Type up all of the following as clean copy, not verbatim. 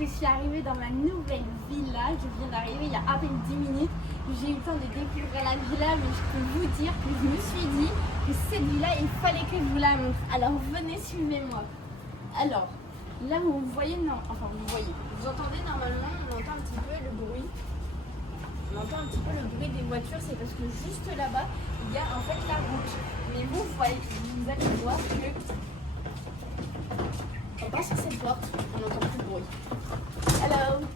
je suis arrivée dans ma nouvelle villa. Je viens d'arriver il y a à peine 10 minutes. J'ai eu le temps de découvrir la villa, mais je peux vous dire que je me suis dit que cette villa, il fallait que je vous la montre. Alors venez, suivez-moi. Alors, là vous voyez, non, enfin vous voyez, vous entendez normalement, on entend un petit peu le bruit. On entend un petit peu le bruit des voitures, c'est parce que juste là-bas, il y a en fait la route. Mais vous voyez, vous allez voir que on passe sur cette porte, on n'entend plus le bruit. Hello!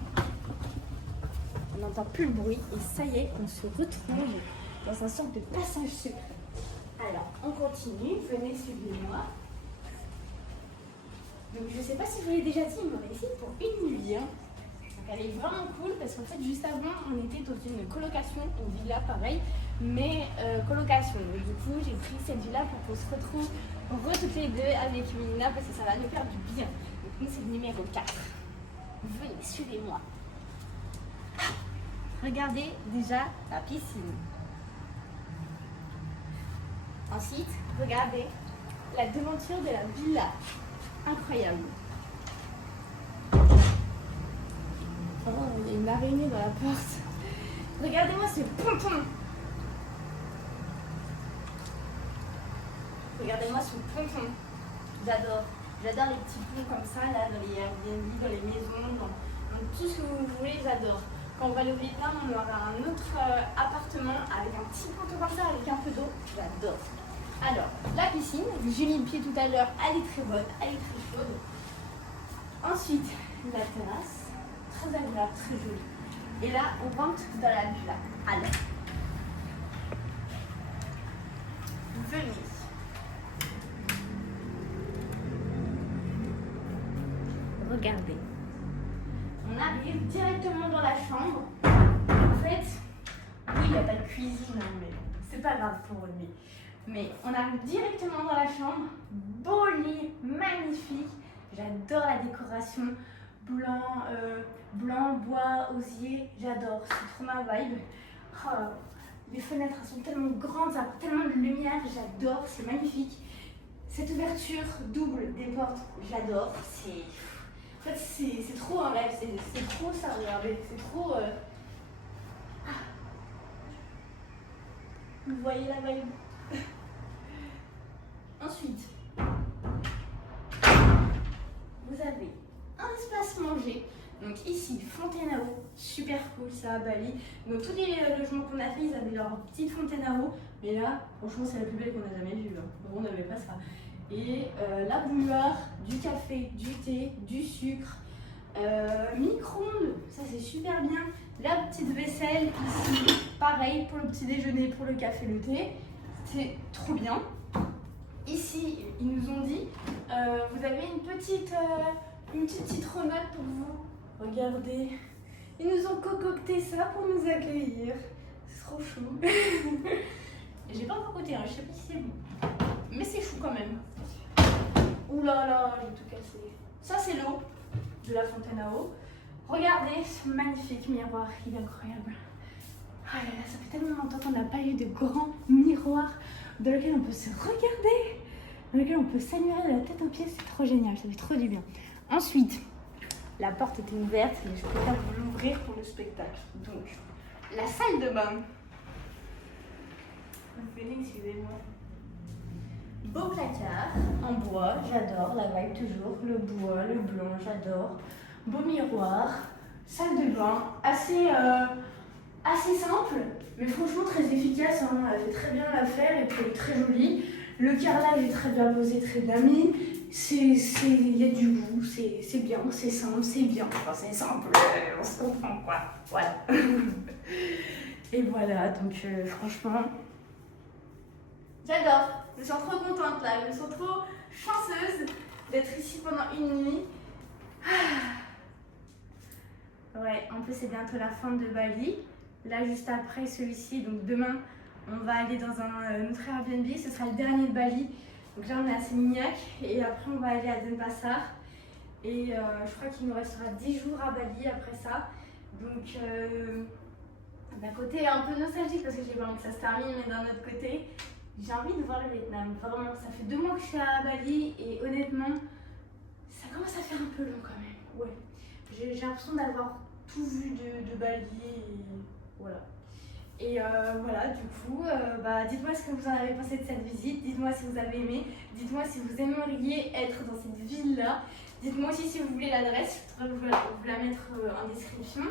On n'entend plus le bruit et ça y est, on se retrouve dans un sorte de passage secret. Alors, on continue, venez, suivez-moi. Donc, je ne sais pas si je vous l'ai déjà dit, mais on est ici pour une nuit. Donc, elle est vraiment cool parce qu'en fait, juste avant, on était dans une colocation, une villa pareil, mais colocation. Donc, du coup, j'ai pris cette villa pour qu'on se retrouve toutes les deux avec Mina parce que ça va nous faire du bien. Donc, nous, c'est le numéro 4. Venez, suivez-moi. Regardez déjà la piscine. Ensuite, regardez la devanture de la villa. Incroyable. Oh, il y a une araignée dans la porte. Regardez-moi ce ponton. Regardez-moi ce ponton. J'adore. J'adore les petits ponts comme ça, là, dans les Airbnb, dans les maisons, dans tout ce que vous voulez, j'adore. Quand on va aller au Vietnam, on aura un autre appartement avec un petit ponton comme ça, avec un peu d'eau. J'adore. Alors, la piscine, j'ai mis le pied tout à l'heure, elle est très bonne, elle est très chaude. Ensuite, la terrasse, très agréable, très jolie. Et là, on rentre dans la villa. Alors, venez. Regardez. On arrive directement dans la chambre. En fait, oui, il n'y a pas de cuisine, hein, mais c'est pas grave pour lui. Mais on arrive directement dans la chambre. Beau lit, magnifique. J'adore la décoration. Blanc, bois, osier. J'adore, c'est trop ma vibe. Oh, les fenêtres elles sont tellement grandes, ça apporte tellement de lumière. J'adore, c'est magnifique. Cette ouverture double des portes, j'adore. En fait, c'est trop un rêve, c'est trop ça, regardez, c'est trop... Vous voyez la vibe. Ensuite, vous avez un espace manger. Donc ici, fontaine à eau, super cool ça à Bali. Donc tous les logements qu'on a fait, ils avaient leur petite fontaine à eau. Mais là, franchement, c'est la plus belle qu'on a jamais vue. Hein. On n'avait pas ça. Et la bouilloire, du café, du thé, du sucre, micro-ondes, ça c'est super bien. La petite vaisselle ici, pareil pour le petit déjeuner, pour le café, le thé, c'est trop bien. Ici, ils nous ont dit, vous avez une petite citronnade pour vous. Regardez, ils nous ont concocté ça pour nous accueillir. C'est trop chou. J'ai pas encore goûté, hein, je sais pas si c'est bon. Mais c'est chou quand même. Ouh là là, j'ai tout cassé. Ça c'est l'eau de la fontaine à eau. Regardez ce magnifique miroir, il est incroyable. Ah là là, ça fait tellement longtemps qu'on n'a pas eu de grands miroirs dans lequel on peut se regarder, dans lequel on peut s'admirer de la tête aux pieds, c'est trop génial, ça fait trop du bien. Ensuite, la porte était ouverte, mais je préfère vous l'ouvrir pour le spectacle. Donc, la salle de bain. Venez, suivez-moi. Beau placard en bois, j'adore, la vibe toujours, le bois, le blanc, j'adore. Beau miroir, salle de bain, assez simple, mais franchement très efficace, hein. Elle fait très bien l'affaire et puis elle est très jolie. Le carrelage est très bien posé, très bien mis. Il y a du goût, c'est bien, c'est simple, c'est bien. Enfin, c'est simple, on se comprend quoi. Voilà. Et voilà, donc franchement, j'adore. Je me sens trop contente là, je me sens trop chanceuse d'être ici pendant une nuit. Ouais, en plus c'est bientôt la fin de Bali. Là, juste après celui-ci, donc demain, on va aller dans un autre Airbnb. Ce sera le dernier de Bali. Donc là, on est à Seminyak et après, on va aller à Denpasar. Et je crois qu'il nous restera 10 jours à Bali après ça. Donc, d'un côté, un peu nostalgique parce que j'ai pas envie que ça se termine, mais d'un autre côté, j'ai envie de voir le Vietnam. Vraiment, ça fait 2 mois que je suis à Bali et honnêtement, ça commence à faire un peu long quand même. Ouais. j'ai l'impression d'avoir tout vu de Bali et voilà. Et voilà, du coup, dites-moi ce que vous en avez pensé de cette visite, dites-moi si vous avez aimé, dites-moi si vous aimeriez être dans cette ville-là, dites-moi aussi si vous voulez l'adresse, je pourrais vous la mettre en description.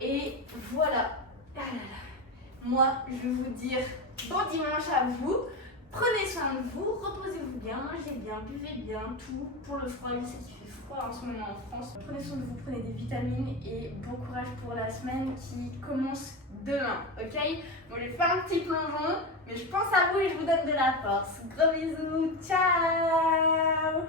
Et voilà, ah là là. Moi je vais vous dire bon dimanche à vous, prenez soin de vous, reposez-vous bien, mangez bien, buvez bien, tout pour le froid, je sais qu'il fait froid en ce moment en France. Prenez soin de vous, prenez des vitamines et bon courage pour la semaine qui commence demain, ok? Bon, je vais faire un petit plongeon, mais je pense à vous et je vous donne de la force. Gros bisous, ciao!